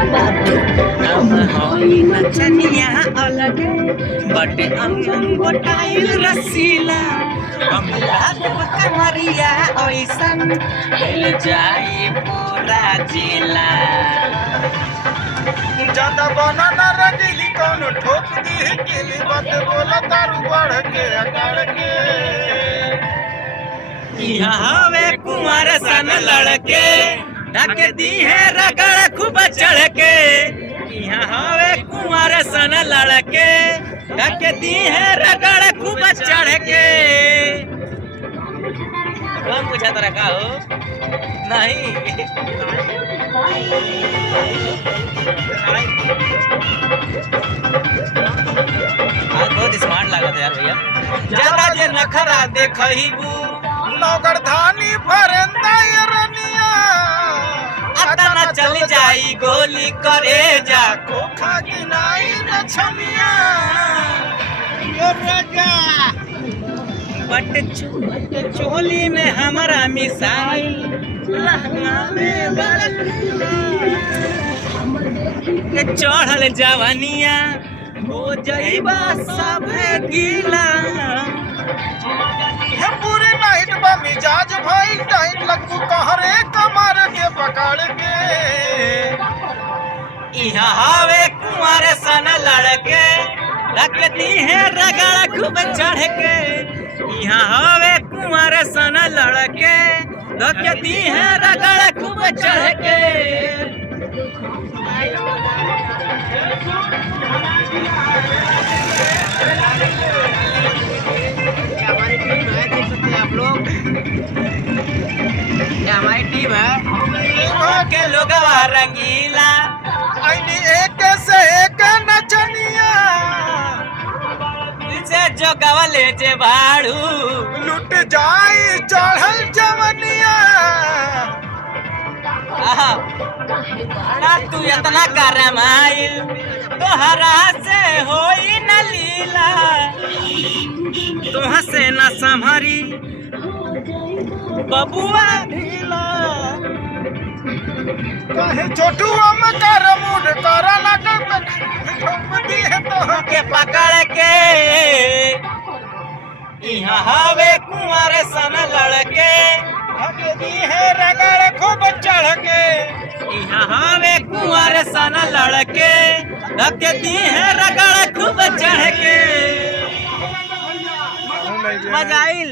अब होई नचनिया अलगे बटे अंगन गोटाइल रसीला हम रात कमरिया ऐसन मिल जाई पूरा जिला ज्यादा बनाना रंगीली कौन ठोक दी किली बात बोला तारू बढ़ के अकड़ के यहाँ वे कुंवर सन लड़के ढक दी है रगड़ खूब चढ़ के यहाँ वे कुंवर सन लड़के ढक दी है रगड़ खूब चढ़ के कौन पूछा तरह का हो नहीं आज बहुत स्मार्ट लगा था यार भैया ज्यादा जे नखरा देखहीबू नौकर धानी फरंदा रनिया अतना चल जाई गोली करे जा खोखा गिनाई न छमिया यो राजा बट चोली में हमारा मिसाइल लहंगा में के चढ़ल जवानिया हो जाइबा सब गीला ये पूरी नाइट बा मिजाज भाई टाइट लगू कहरे कमर के पकड़ के यहाँ हवे कुंवर सन लड़के रखती है रगड़ खूब चढ़ के यहाँ हवे कुंवर सन लड़के रखती है रगड़ खूब चढ़ के हमारी टीम है देख सकते हैं आप लोग ये हमारी टीम है के लोग रंगीला आईनी एक से एक नचनिया से जो गवले जे भाड़ू लुट जाई चढ़ल जवनिया तू इतना करमाइल तोहरा से होई न लीला तुह से न संभरी बबुआ ढीला कहे छोटू हम कर मूड कर लगन दी है तो के पकड़ के यहाँ हवे कुंवर सन लड़के दी है रगड़ खूब चढ़ के यहाँ हवे कुंवर सन लड़के दी है रगड़ खूब चढ़ के मजा आइल।